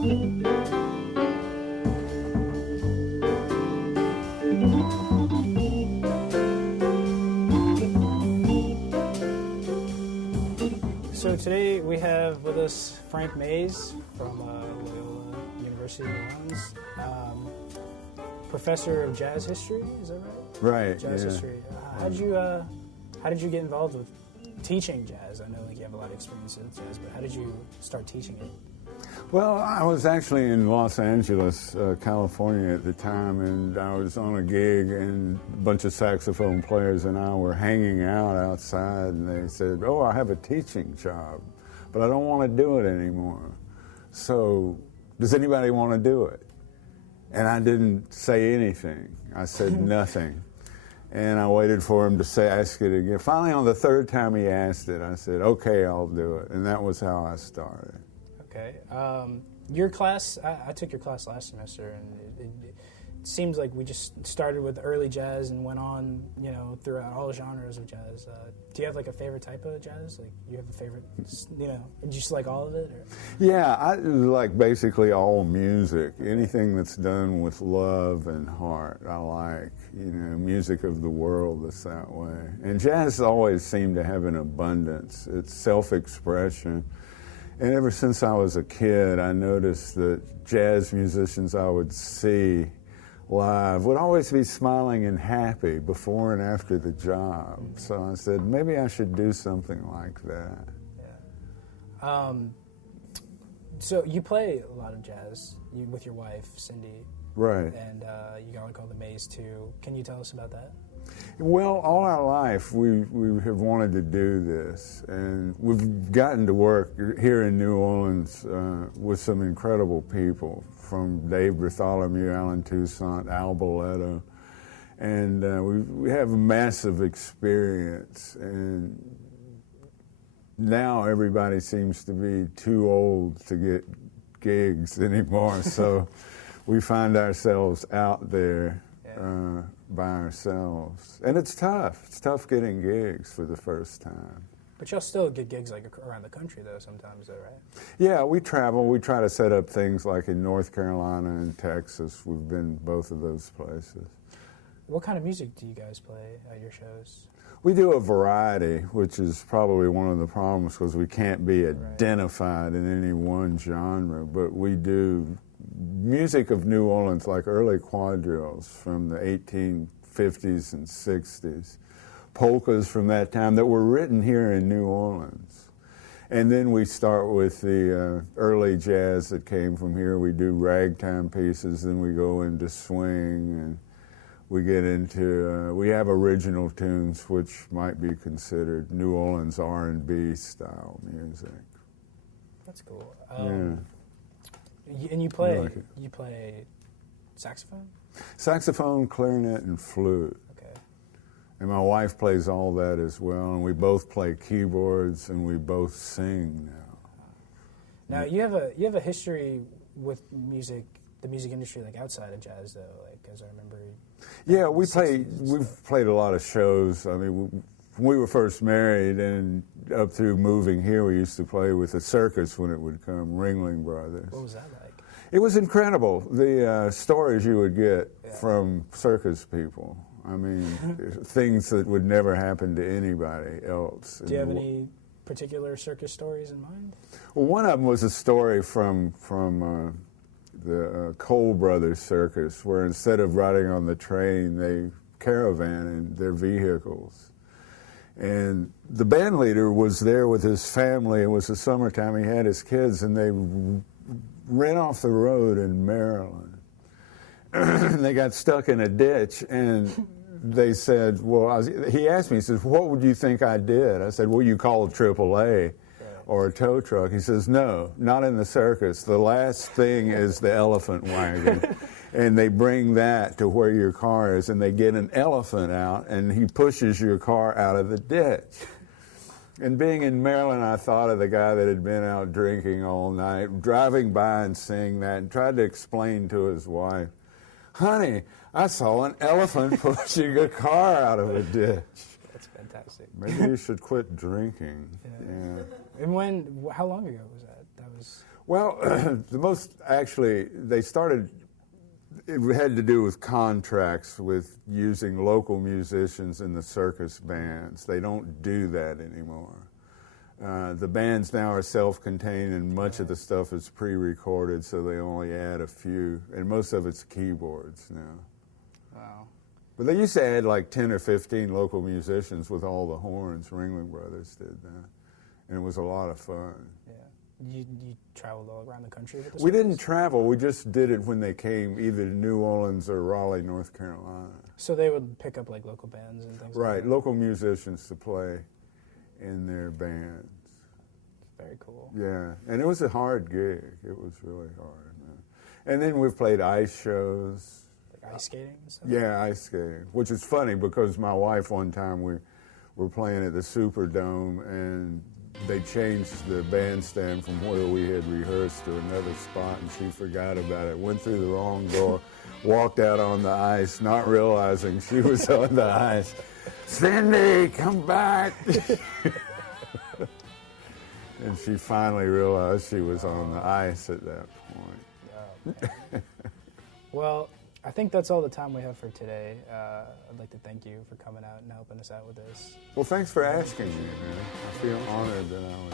So today we have with us Frank Mays from Loyola University of New Orleans, professor of jazz history. Is that right? Right. Jazz history. How did you get involved with teaching jazz? I know like you have a lot of experience with jazz, but how did you start teaching it? Well, I was actually in Los Angeles, California at the time, and I was on a gig, and a bunch of saxophone players and I were hanging out outside, and they said, "Oh, I have a teaching job, but I don't want to do it anymore. So, does anybody want to do it?" And I didn't say anything. I said nothing. And I waited for him to ask it again. Finally, on the third time he asked it, I said, "Okay, I'll do it." And that was how I started. Okay. Your class, I took your class last semester, and it seems like we just started with early jazz and went on, you know, throughout all genres of jazz. Do you have like a favorite type of jazz? Like, you have a favorite, you know, do you just like all of it? Or? Yeah, I like basically all music. Anything that's done with love and heart, I like. You know, music of the world that's that way. And jazz always seemed to have an abundance. It's self-expression. And ever since I was a kid, I noticed that jazz musicians I would see live would always be smiling and happy before and after the job. So I said, maybe I should do something like that. Yeah. So you play a lot of jazz with your wife, Cindy. Right. And you got one called the Maze too. Can you tell us about that? Well, all our life we have wanted to do this, and we've gotten to work here in New Orleans with some incredible people, from Dave Bartholomew, Alan Toussaint, Al Boletto, and we have massive experience, and now everybody seems to be too old to get gigs anymore, so we find ourselves out there by ourselves. And it's tough. It's tough getting gigs for the first time. But you'll still get gigs like around the country, though, sometimes, though, right? Yeah, we travel. We try to set up things like in North Carolina and Texas. We've been both of those places. What kind of music do you guys play at your shows? We do a variety, which is probably one of the problems because we can't be identified in any one genre, but we do music of New Orleans, like early quadrilles from the 1850s and 60s, polkas from that time that were written here in New Orleans. And then we start with the early jazz that came from here. We do ragtime pieces, then we go into swing, and we get into, we have original tunes which might be considered New Orleans R&B style music. That's cool. Yeah. And you play saxophone? Saxophone, clarinet, and flute. Okay. And my wife plays all that as well, and we both play keyboards, and we both sing now. Now you have a history with music, the music industry, like outside of jazz, though. Like, as I remember. Yeah, we've played a lot of shows. I mean, when we were first married and up through moving here, we used to play with the Circus when it would come, Ringling Brothers. What was that like? It was incredible, the stories you would get from circus people. I mean, things that would never happen to anybody else. Do you have any particular circus stories in mind? Well, one of them was a story from the Cole Brothers Circus, where instead of riding on the train, they caravan in their vehicles. And the band leader was there with his family. It was the summertime. He had his kids, and they ran off the road in Maryland. And they got stuck in a ditch, and they said, well, he asked me, he says, "What would you think I did?" I said, "Well, you called AAA or a tow truck." He says, "No, not in the circus. The last thing is the elephant wagon." And they bring that to where your car is, and they get an elephant out, and he pushes your car out of the ditch. And being in Maryland, I thought of the guy that had been out drinking all night, driving by and seeing that, and tried to explain to his wife, "Honey, I saw an elephant pushing a car out of a ditch." That's fantastic. Maybe you should quit drinking. Yeah. And how long ago was that? was... Well, they started, it had to do with contracts with using local musicians in the circus bands. They don't do that anymore. The bands now are self-contained, and much of the stuff is pre-recorded, so they only add a few, and most of it's keyboards now. Wow. But they used to add like 10 or 15 local musicians with all the horns. Ringling Brothers did that, and it was a lot of fun. Yeah. You traveled all around the country with this? We didn't travel. We just did it when they came either to New Orleans or Raleigh, North Carolina. So they would pick up like local bands and things Right, like that? local musicians to play in their bands. Very cool. Yeah, and it was a hard gig. It was really hard. And then we've played ice shows. Like ice skating and stuff? Yeah, ice skating, which is funny because my wife one time we were playing at the Superdome, and they changed the bandstand from where we had rehearsed to another spot, and she forgot about it, went through the wrong door, walked out on the ice, not realizing she was on the ice. Cindy, come back! And she finally realized she was on the ice at that point. Oh, well, I think that's all the time we have for today. I'd like to thank you for coming out and helping us out with this. Well, thanks for asking me, man. I feel honored that I was